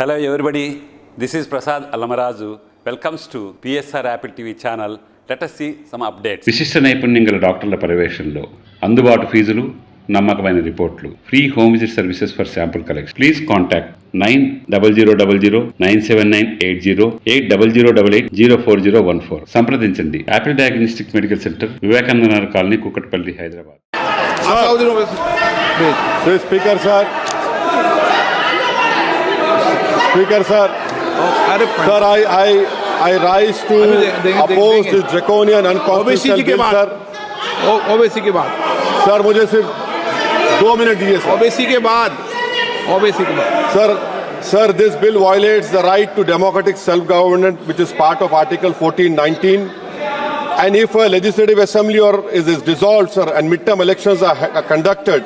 Hello everybody, this is Prasad Allamarazu. Welcomes to PSR Apple TV channel. Let us see some updates. విశిష్ట నైపుణ్యం గల డాక్టర్ల పర్యవేక్షణలో అందుబాటు ఫీజులు, నమ్మకమైన రిపోర్ట్లు, free home visit services for sample collection. Please contact 9000097980 8008804014. సంప్రదించండి. Apple diagnostic medical centre, Vivekananda Nagar colony, Kukatpally, Hyderabad. Speaker sir, I rise to oppose this draconian unconstitutional bill, sir. OBC के बाद सर मुझे सिर्फ 2 मिनट दीजिए सर. ओबीसी के बाद Sir, this bill violates the right to democratic self-government, which is part of Article 14-19. And if a legislative assembly is dissolved, sir, and midterm elections are conducted,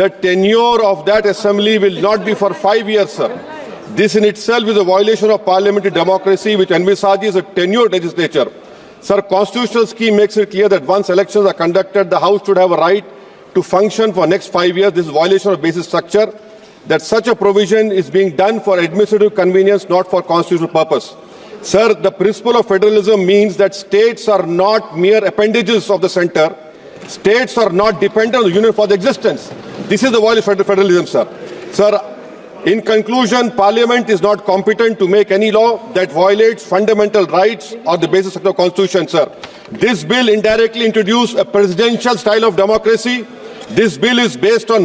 the tenure of that assembly will not be for 5 years, sir. This in itself is a violation of parliamentary democracy, which envisages a tenured legislature. Sir, constitutional scheme makes it clear that once elections are conducted, the House should have a right to function for next 5 years. This is a violation of basic structure. That such a provision is being done for administrative convenience, not for constitutional purpose. Sir, the principle of federalism means that states are not mere appendages of the center. States are not dependent on the union for their existence. This is the violation of federalism, sir. Sir, in conclusion, Parliament is not competent to make any law that violates fundamental rights or the basis of the Constitution, sir. This bill indirectly introduced a presidential style of democracy. This bill is based on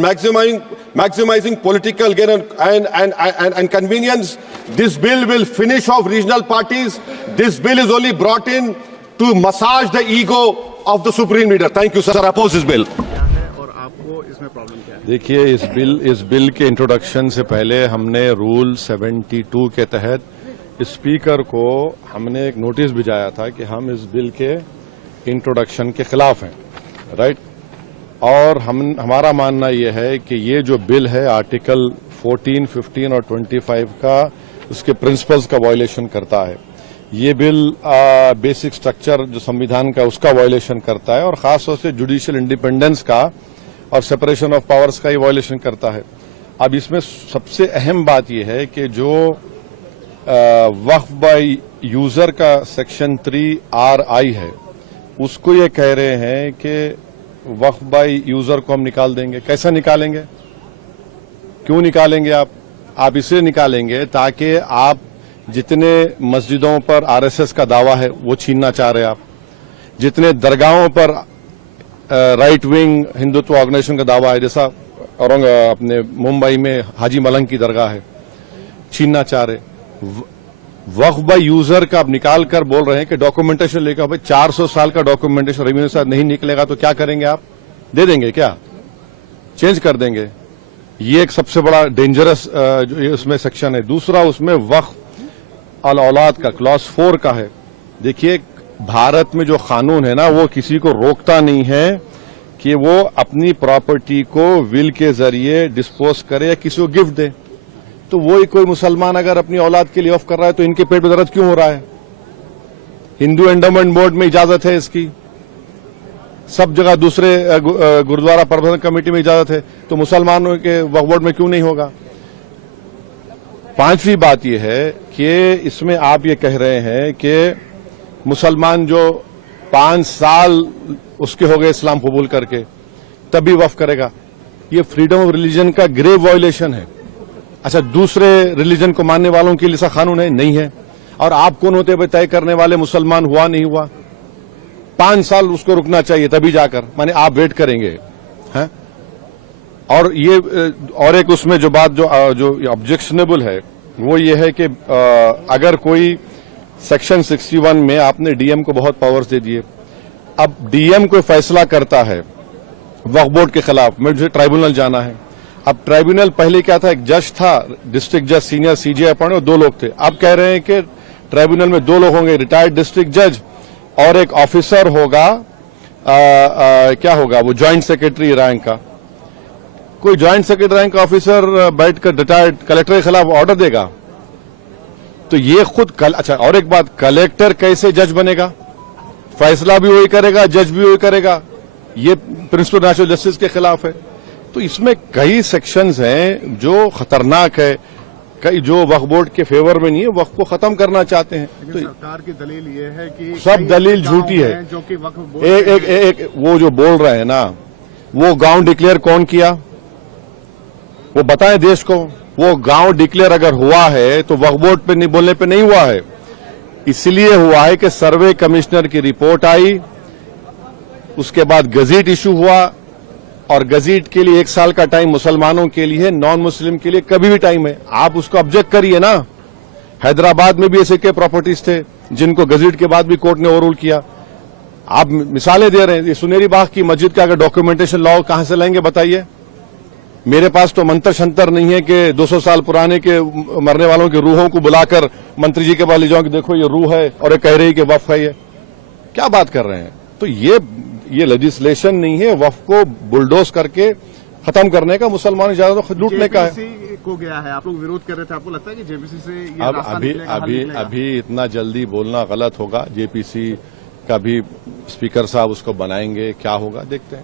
maximizing political gain and convenience. This bill will finish off regional parties. This bill is only brought in to massage the ego of the supreme leader. Thank you, sir. I oppose this bill. देखिए, इस bill के introduction से पहले हमने rule 72 के तहत speaker को हमने एक नोटिस भिजाया था कि हम इस बिल के इंट्रोडक्शन के खिलाफ हैं, राइट। और हमारा मानना यह है कि ये जो बिल है आर्टिकल 14, 15 और 25 का उसके प्रिंसिपल्स का वायलेशन करता है। ये बिल बेसिक स्ट्रक्चर जो संविधान का उसका वायलेशन करता है और खासतौर से जुडिशियल इंडिपेंडेंस का और सेपरेशन ऑफ पावर्स का ही वायलेशन करता है। अब इसमें सबसे अहम बात यह है कि जो वक्फ बाय यूजर का सेक्शन 3RI है, उसको ये कह रहे हैं कि वक्फ बाय यूजर को हम निकाल देंगे। कैसे निकालेंगे, क्यों निकालेंगे? आप इसलिए निकालेंगे ताकि आप जितने मस्जिदों पर RSS का दावा है वो छीनना चाह रहे हैं, आप जितने दरगाहों पर राइट विंग हिंदुत्व ऑर्गेनाइजेशन का दावा है, जैसा अपने मुंबई में हाजी मलंग की दरगाह है, छीनना चाह रहे। वक्फ बाय यूजर का आप निकाल कर बोल रहे हैं कि डॉक्यूमेंटेशन लेकर भाई 400 साल का डॉक्यूमेंटेशन रेवेन्यू साथ नहीं निकलेगा तो क्या करेंगे? आप दे देंगे क्या? चेंज कर देंगे? ये एक सबसे बड़ा डेंजरस उसमें सेक्शन है। दूसरा उसमें वक्फ अल औलाद का क्लॉज 4 का है। देखिए, भारत में जो कानून है ना, वो किसी को रोकता नहीं है कि वो अपनी प्रॉपर्टी को विल के जरिए डिस्पोज करे या किसी को गिफ्ट दे। तो वही कोई मुसलमान अगर अपनी औलाद के लिए वक्फ कर रहा है तो इनके पेट में दर्द क्यों हो रहा है? हिंदू एंडोमेंट बोर्ड में इजाजत है इसकी, सब जगह दूसरे गुरुद्वारा प्रबंधन कमेटी में इजाजत है, तो मुसलमानों के वक्फ बोर्ड में क्यों नहीं होगा? पांचवी बात यह है कि इसमें आप ये कह रहे हैं कि मुसलमान जो 5 साल उसके हो गए इस्लाम कबूल करके तभी वक्फ करेगा। ये फ्रीडम ऑफ रिलीजन का ग्रेव वायलेशन है। अच्छा, दूसरे रिलीजन को मानने वालों के लिए ऐसा कानून है? नहीं है। और आप कौन होते हैं तय करने वाले मुसलमान हुआ नहीं हुआ? 5 साल उसको रुकना चाहिए तभी जाकर, माने आप वेट करेंगे हैं? और ये और एक उसमें जो बात जो ऑब्जेक्शनेबल है वो ये है कि अगर कोई सेक्शन 61 में आपने डीएम को बहुत पावर्स दे दिए, अब डीएम कोई फैसला करता है वक्फ बोर्ड के खिलाफ, मुझे ट्राइब्यूनल जाना है। अब ट्राइब्यूनल पहले क्या था, एक जज था, डिस्ट्रिक्ट जज, सीनियर सीजे अपॉइंट, 2 लोग थे। अब कह रहे हैं कि ट्राइब्यूनल में 2 लोग होंगे, रिटायर्ड डिस्ट्रिक्ट जज और एक ऑफिसर होगा, क्या होगा वो, ज्वाइंट सेक्रेटरी रैंक का। कोई ज्वाइंट सेक्रेटरी रैंक का ऑफिसर बैठकर रिटायर्ड कलेक्टर के खिलाफ ऑर्डर देगा? तो ये खुद अच्छा, और एक बात, कलेक्टर कैसे जज बनेगा? फैसला भी वही करेगा, जज भी वही करेगा। ये प्रिंसिपल नेचुरल जस्टिस के खिलाफ है। तो इसमें कई सेक्शंस हैं जो खतरनाक है। कई जो वक्फ बोर्ड के फेवर में नहीं है, वक्फ को खत्म करना चाहते हैं। लेकिन सरकार की दलील ये है कि सब कई दलील गांव झूठी है। हैं जो कि वक्फ बोर्ड एक वो जो बोल रहे हैं ना, वो गांव डिक्लेयर कौन किया, वो बताएं देश को। वो गांव डिक्लेयर अगर हुआ है तो वक्फ बोर्ड पे नहीं बोलने पे नहीं हुआ है, इसलिए हुआ है कि सर्वे कमिश्नर की रिपोर्ट आई, उसके बाद गजीट इशू हुआ, और गजीट के लिए 1 साल का टाइम मुसलमानों के लिए, नॉन मुस्लिम के लिए कभी भी टाइम है। आप उसको ऑब्जेक्ट करिए ना। हैदराबाद में भी ऐसे के प्रॉपर्टीज थे जिनको गजीट के बाद भी कोर्ट ने ओवररूल किया। आप मिसालें दे रहे हैं। ये सुनेरी बाग की मस्जिद का अगर डॉक्यूमेंटेशन लाओ, कहां से लाएंगे बताइए। मेरे पास तो मंत्र शंतर नहीं है कि 200 साल पुराने के मरने वालों की रूहों को बुलाकर मंत्री जी के पास ले जाऊं कि देखो ये रूह है, और ये कह रही है कि वक्फ है। ये क्या बात कर रहे हैं। तो ये लेजिस्लेशन नहीं है वक्फ को बुलडोज करके खत्म करने का, मुसलमान ज्यादा तो लूटने का है। जेपीसी को गया है, आप लोग विरोध कर रहे थे, आपको लगता है कि जेपीसी से ये अब रास्ता अभी निकलेगा, हल अभी निकलेगा? अभी इतना जल्दी बोलना गलत होगा। जेपीसी का भी स्पीकर साहब उसको बनाएंगे, क्या होगा देखते हैं।